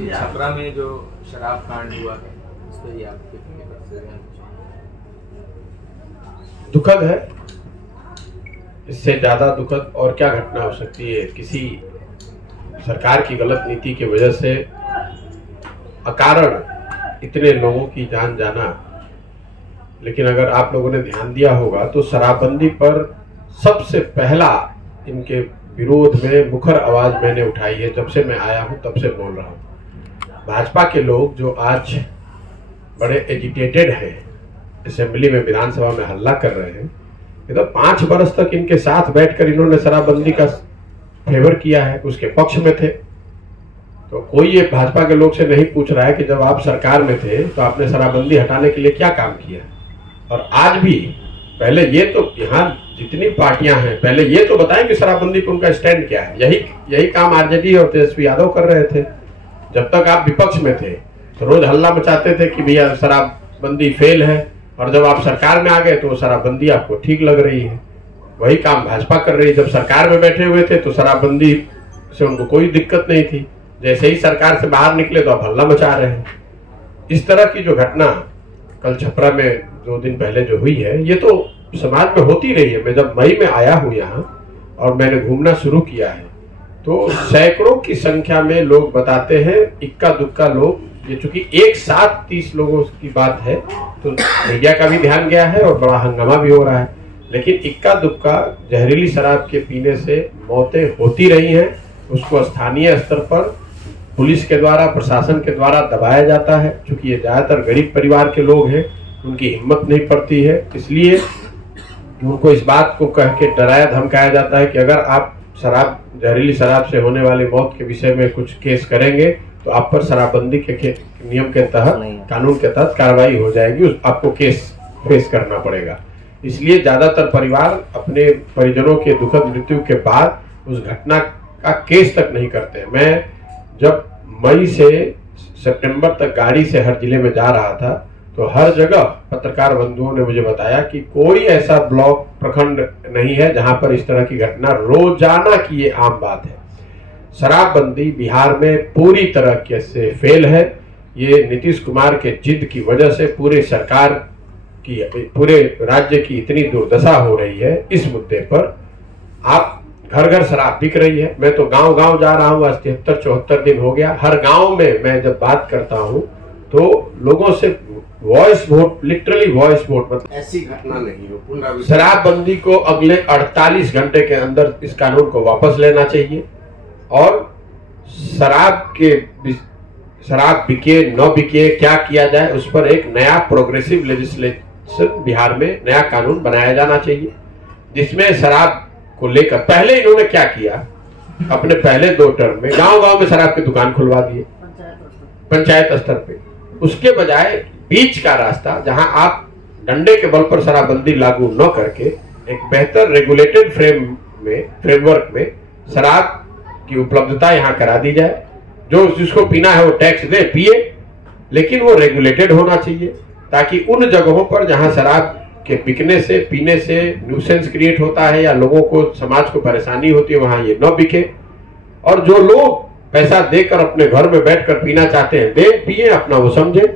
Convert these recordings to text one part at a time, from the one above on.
छपरा में जो शराब कांड हुआ है उस पर ही आपके दुखद है। इससे ज्यादा दुखद और क्या घटना हो सकती है? किसी सरकार की गलत नीति की वजह से अकारण इतने लोगों की जान जाना। लेकिन अगर आप लोगों ने ध्यान दिया होगा तो शराबबंदी पर सबसे पहला इनके विरोध में मुखर आवाज मैंने उठाई है। जब से मैं आया हूं तब से बोल रहा हूं। भाजपा के लोग जो आज बड़े एजिटेटेड हैं, असेंबली में विधानसभा में हल्ला कर रहे हैं, ये तो 5 वर्ष तक इनके साथ बैठकर इन्होंने शराबबंदी का फेवर किया है, उसके पक्ष में थे। तो कोई ये भाजपा के लोग से नहीं पूछ रहा है कि जब आप सरकार में थे तो आपने शराबबंदी हटाने के लिए क्या काम किया। और आज भी पहले ये तो यहाँ जितनी पार्टियां हैं पहले ये तो बताएं कि शराबबंदी पर उनका स्टैंड क्या है। यही काम आरजेडी और तेजस्वी यादव कर रहे थे। जब तक आप विपक्ष में थे तो रोज हल्ला मचाते थे कि भैया शराबबंदी फेल है, और जब आप सरकार में आ गए तो शराबबंदी आपको ठीक लग रही है। वही काम भाजपा कर रही है। जब सरकार में बैठे हुए थे तो शराबबंदी से उनको कोई दिक्कत नहीं थी, जैसे ही सरकार से बाहर निकले तो आप हल्ला मचा रहे हैं। इस तरह की जो घटना कल छपरा में 2 दिन पहले जो हुई है, ये तो समाज में होती रही है। मैं जब मई में आया हूं यहाँ और मैंने घूमना शुरू किया है तो सैकड़ों की संख्या में लोग बताते हैं, इक्का दुक्का लोग, ये चूंकि एक साथ 30 लोगों की बात है तो मीडिया का भी ध्यान गया है और बड़ा हंगामा भी हो रहा है। लेकिन इक्का दुक्का जहरीली शराब के पीने से मौतें होती रही हैं। उसको स्थानीय स्तर पर पुलिस के द्वारा, प्रशासन के द्वारा दबाया जाता है। चूंकि ये ज्यादातर गरीब परिवार के लोग हैं, उनकी हिम्मत नहीं पड़ती है, इसलिए उनको इस बात को कह के डराया धमकाया जाता है कि अगर आप जहरीली शराब से होने वाली मौत के विषय में कुछ केस करेंगे तो आप पर शराबबंदी के नियम के तहत, कानून के तहत कार्रवाई हो जाएगी, आपको केस फेस करना पड़ेगा। इसलिए ज्यादातर परिवार अपने परिजनों के दुखद मृत्यु के बाद उस घटना का केस तक नहीं करते। मैं जब मई से सितंबर तक गाड़ी से हर जिले में जा रहा था तो हर जगह पत्रकार बंधुओं ने मुझे बताया कि कोई ऐसा ब्लॉक, प्रखंड नहीं है जहां पर इस तरह की घटना रोजाना की ये आम बात है। शराबबंदी बिहार में पूरी तरह से फेल है। ये नीतीश कुमार के जिद की वजह से पूरे सरकार की, पूरे राज्य की इतनी दुर्दशा हो रही है। इस मुद्दे पर आप घर घर शराब बिक रही है। मैं तो गांव गांव जा रहा हूँ, आज 73-74 दिन हो गया। हर गांव में मैं जब बात करता हूँ तो लोगों से voice vote, literally voice vote, मतलब ऐसी घटना नहीं हो। शराबबंदी को अगले 48 घंटे के अंदर इस कानून को वापस लेना चाहिए और शराब बिके न बिके क्या किया जाए उस पर एक नया प्रोग्रेसिव लेजिस्लेशन बिहार में नया कानून बनाया जाना चाहिए, जिसमें शराब को लेकर पहले इन्होंने क्या किया, अपने पहले 2 टर्म में गांव गांव में शराब की दुकान खुलवा दिए पंचायत स्तर पे। उसके बजाय बीच का रास्ता, जहां आप डंडे के बल पर शराबबंदी लागू न करके एक बेहतर रेगुलेटेड फ्रेमवर्क में शराब की उपलब्धता यहां करा दी जाए। जो जिसको पीना है वो टैक्स दे, पिए, लेकिन वो रेगुलेटेड होना चाहिए ताकि उन जगहों पर जहां शराब के बिकने से, पीने से न्यूसेंस क्रिएट होता है या लोगों को, समाज को परेशानी होती है, वहां ये न बिके। और जो लोग पैसा देकर अपने घर में बैठकर पीना चाहते हैं, दे, पिए, अपना वो समझे।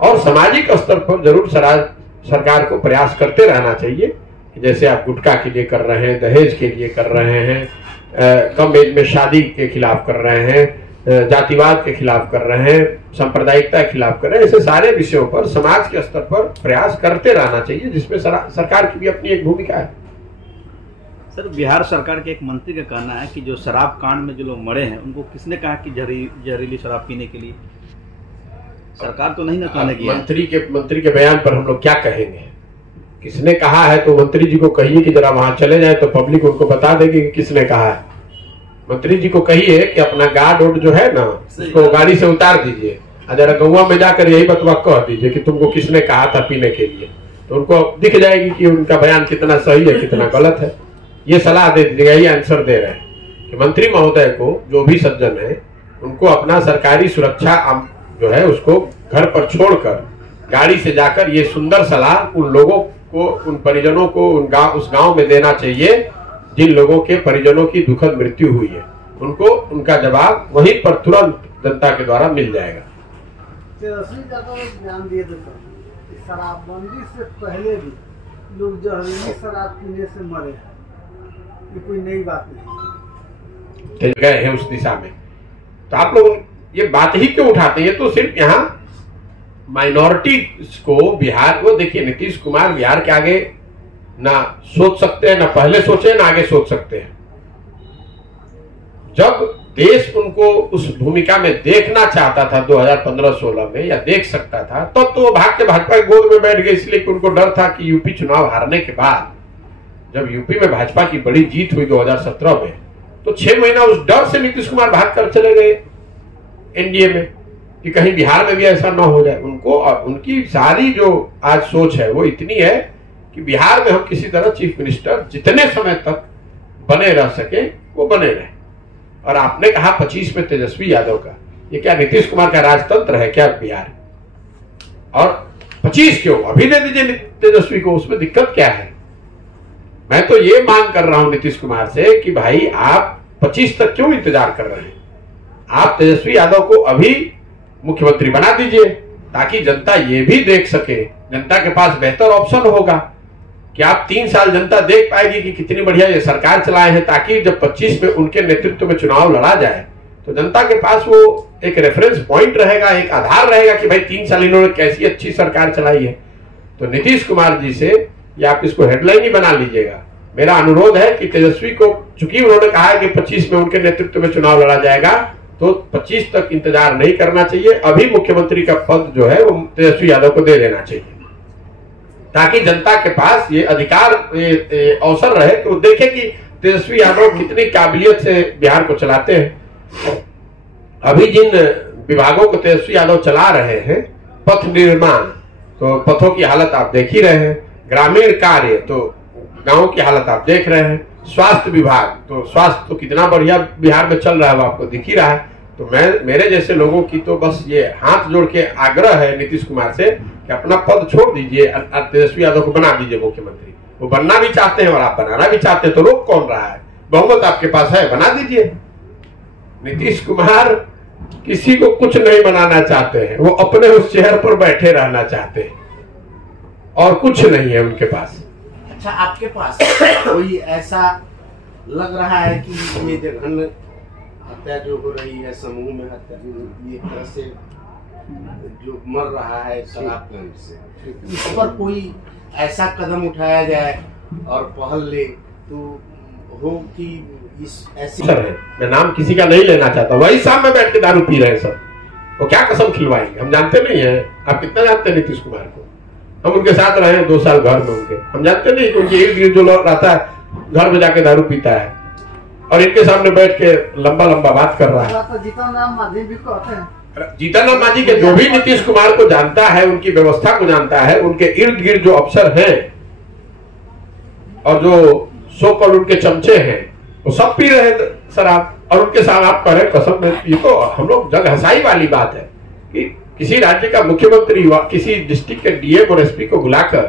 और सामाजिक स्तर पर जरूर सरकार को प्रयास करते रहना चाहिए, जैसे आप गुटखा के लिए कर रहे हैं, दहेज के लिए कर रहे हैं, कम एज में शादी के खिलाफ कर रहे हैं, जातिवाद के खिलाफ कर रहे हैं, सांप्रदायिकता के खिलाफ कर रहे हैं। ऐसे सारे विषयों पर समाज के स्तर पर प्रयास करते रहना चाहिए, जिसमें सरकार की भी अपनी एक भूमिका है। सर, बिहार सरकार के एक मंत्री का कहना है कि जो शराब कांड में जो लोग मरे हैं उनको किसने कहा कि जहरीली शराब पीने के लिए? सरकार तो नहीं ना कहने की। मंत्री के बयान पर हम लोग क्या कहेंगे? किसने कहा है तो मंत्री जी को कहिए कि जरा वहां चले जाए तो पब्लिक उनको बता देगी कि किसने कहा है। मंत्री जी को कहिए कि अपना गार्ड उड जो है ना उसको गाड़ी से उतार दीजिए, जरा गौवा में जाकर यही बतवा कह दीजिए कि तुमको किसने कहा था पीने के लिए, तो उनको दिख जाएगी कि उनका बयान कितना सही है कितना गलत है। ये सलाह दे दीजिएगा, ये आंसर दे रहे हैं कि मंत्री महोदय को, जो भी सज्जन है, उनको अपना सरकारी सुरक्षा जो है उसको घर पर छोड़कर गाड़ी से जाकर ये सुंदर सलाह उन लोगों को, उन परिजनों को उस गांव में देना चाहिए जिन लोगों के परिजनों की दुखद मृत्यु हुई है। उनको उनका जवाब वहीं पर तुरंत जनता के द्वारा मिल जाएगा। तेजस्वी यादव ध्यान दिए थे शराबबंदी से पहले भी लोग जहरीली शराब पीने से मरे हैं, ये कोई नई बात नहीं गए हैं उस दिशा में। तो आप लोग ये बात ही क्यों उठाते हैं? ये तो सिर्फ यहाँ माइनॉरिटी को बिहार को देखिए, नीतीश कुमार बिहार के आगे ना सोच सकते हैं, ना पहले सोचे ना आगे सोच सकते हैं। जब देश उनको उस भूमिका में देखना चाहता था 2015-16 में, या देख सकता था, तब तो वो भाग के भाजपा की गोद में बैठ गए, इसलिए कि उनको डर था कि यूपी चुनाव हारने के बाद, जब यूपी में भाजपा की बड़ी जीत हुई 2017 में, तो 6 महीना उस डर से नीतीश कुमार भाग कर चले गए एनडीए में कि कहीं बिहार में भी ऐसा ना हो जाए। उनको और उनकी सारी जो आज सोच है वो इतनी है कि बिहार में हम किसी तरह चीफ मिनिस्टर जितने समय तक बने रह सके वो बने रहे। और आपने कहा 25 में तेजस्वी यादव का, ये क्या नीतीश कुमार का राजतंत्र है क्या बिहार? और 25 क्यों, अभी दे दीजिए तेजस्वी को, उसमें दिक्कत क्या है? मैं तो ये मांग कर रहा हूं नीतीश कुमार से कि भाई आप 25 तक क्यों इंतजार कर रहे हैं? आप तेजस्वी यादव को अभी मुख्यमंत्री बना दीजिए, ताकि जनता ये भी देख सके, जनता के पास बेहतर ऑप्शन होगा कि आप 3 साल जनता देख पाएगी कि कितनी बढ़िया ये सरकार चलाए हैं, ताकि जब 25 में उनके नेतृत्व में चुनाव लड़ा जाए तो जनता के पास वो एक रेफरेंस पॉइंट रहेगा, एक आधार रहेगा कि भाई 3 साल इन्होंने कैसी अच्छी सरकार चलाई है। तो नीतीश कुमार जी से या आप इसको हेडलाइन ही बना लीजिएगा, मेरा अनुरोध है कि तेजस्वी को, चूंकि उन्होंने कहा है कि 25 में उनके नेतृत्व में चुनाव लड़ा जाएगा, तो 25 तक इंतजार नहीं करना चाहिए, अभी मुख्यमंत्री का पद जो है वो तेजस्वी यादव को दे देना चाहिए, ताकि जनता के पास ये अधिकार अवसर रहे कि वो देखे कि तेजस्वी यादव कितनी काबिलियत से बिहार को चलाते हैं। अभी जिन विभागों को तेजस्वी यादव चला रहे हैं, पथ निर्माण, तो पथों की हालत आप देख ही रहे हैं, ग्रामीण कार्य, तो गांव की हालत आप देख रहे हैं, स्वास्थ्य विभाग, तो स्वास्थ्य तो कितना बढ़िया बिहार में चल रहा है वो आपको दिख ही रहा है। तो मेरे जैसे लोगों की तो बस ये हाथ जोड़ के आग्रह है नीतीश कुमार से कि अपना पद छोड़ दीजिए, तेजस्वी यादव को बना दीजिए मुख्यमंत्री। वो बनना भी चाहते हैं और आप बनाना भी चाहते हैं, तो रोक कौन रहा है? बहुमत आपके पास है, बना दीजिए। नीतीश कुमार किसी को कुछ नहीं बनाना चाहते हैं, वो अपने उस चेयर पर बैठे रहना चाहते हैं और कुछ नहीं है उनके पास। अच्छा, आपके पास कोई ऐसा लग रहा है कि ये जघन्य हत्या जो हो रही है, समूह में हत्या, ये तरह से जो मर रहा है शराबगंज से, इस पर कोई ऐसा कदम उठाया जाए और पहल ले तो हो कि इस ऐसी मैं नाम किसी का नहीं लेना चाहता, वही साहब में बैठ के दारू पी रहे हैं सब, वो क्या कसम खिलवाएंगे? हम जानते नहीं है। आप कितना जानते हैं नीतीश कुमार को? हम उनके साथ रहे 2 साल घर में उनके, हम जानते नहीं कि उनके इर्द गिर्द जो लोग रहता है घर में जाके दारू पीता है और इनके सामने बैठ के लंबा लंबा बात कर रहा है। जीतन राम मांझी भी कहते हैं, जीतन राम मांझी के जो भी नीतीश कुमार को जानता है, उनकी व्यवस्था को जानता है, उनके इर्द गिर्द जो अफसर हैं और जो सो कॉल्ड उनके चमचे हैं, वो सब पी रहे शराब, और उनके साथ आप कह रहे कसम में। ये तो हम लोग जग हंसाई वाली बात है कि किसी राज्य का मुख्यमंत्री किसी डिस्ट्रिक्ट के डीएम और एसपी को बुलाकर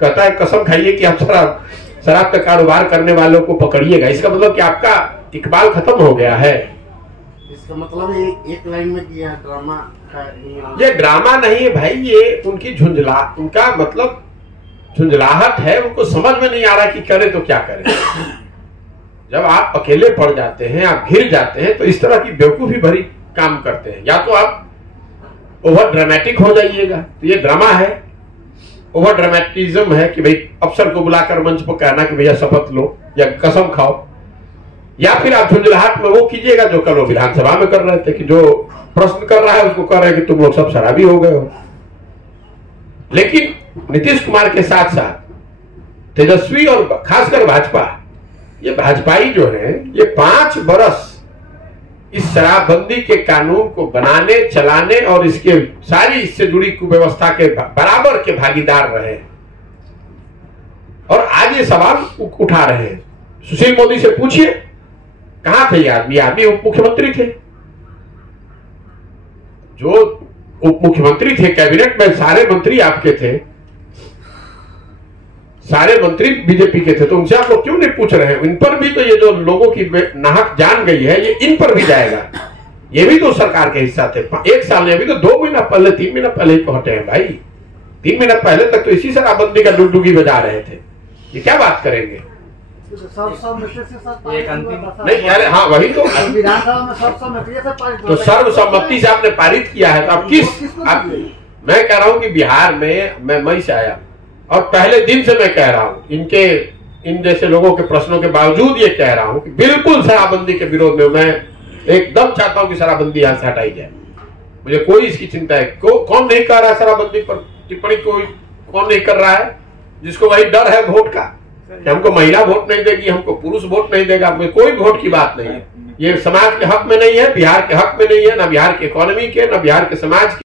कहता है कसम खाइए कि आप शराब का कारोबार करने वालों को पकड़िएगा। इसका मतलब कि आपका इकबाल खत्म हो गया है। इसका मतलब एक लाइन में किया ड्रामा का, ये ड्रामा नहीं है भाई, ये उनकी उनका मतलब झुंझलाहट है। उनको समझ में नहीं आ रहा कि करे तो क्या करे। जब आप अकेले पड़ जाते हैं, आप घिर जाते हैं, तो इस तरह की बेवकूफी भरी काम करते हैं। या तो आप ओवर ड्रामेटिक हो जाइएगा, तो ये ड्रामा है, ओवर ड्रामेटिज्म है कि भाई अफसर को बुलाकर मंच पर कहना कि भैया शपथ लो या कसम खाओ, या फिर आप झुंझलाहट में वो कीजिएगा जो कल वो विधानसभा में कर रहे थे कि जो प्रश्न कर रहा है उसको कह रहे हैं कि तुम लोग सब शराबी हो गए हो। लेकिन नीतीश कुमार के साथ साथ तेजस्वी और खासकर भाजपा, ये भाजपाई जो है, ये 5 बरस इस शराबबंदी के कानून को बनाने, चलाने और इसके सारी इससे जुड़ी कुव्यवस्था के बराबर के भागीदार रहे और आज ये सवाल उठा रहे हैं। सुशील मोदी से पूछिए कहां थे ये आदमी उप मुख्यमंत्री थे, जो उप मुख्यमंत्री थे, कैबिनेट में सारे मंत्री आपके थे, सारे मंत्री बीजेपी के थे, तो उनसे आप लोग क्यों नहीं पूछ रहे हैं? इन पर भी तो ये जो लोगों की नाहक जान गई है, ये इन पर भी जाएगा। ये भी तो सरकार के हिस्सा थे। 1 साल में, अभी तो 2 महीना पहले 3 महीना पहले ही पहुंचे हैं भाई। 3 महीना पहले तक तो इसी शराबबंदी का डुगडुगी बजा रहे थे। ये क्या बात करेंगे? एक अंतिम नहीं यार, हाँ वही तो विधानसभा में सर्वसम्मति से पारित तो सर्वसम्मति से आपने पारित किया है, तो अब मैं कह रहा हूं कि बिहार में मैं मई से आया और पहले दिन से मैं कह रहा हूं, इन जैसे लोगों के प्रश्नों के बावजूद ये कह रहा हूं कि बिल्कुल शराबबंदी के विरोध में मैं एकदम चाहता हूं कि शराबबंदी यहां से हटाई जाए। मुझे कोई इसकी चिंता है। कौन नहीं कर रहा है शराबबंदी पर टिप्पणी? कौन नहीं कर रहा है? जिसको वही डर है वोट का कि हमको महिला वोट नहीं देगी, हमको पुरुष वोट नहीं देगा। कोई वोट की बात नहीं है। ये समाज के हक में नहीं है, बिहार के हक में नहीं है, ना बिहार के इकोनॉमी के, ना बिहार के समाज के।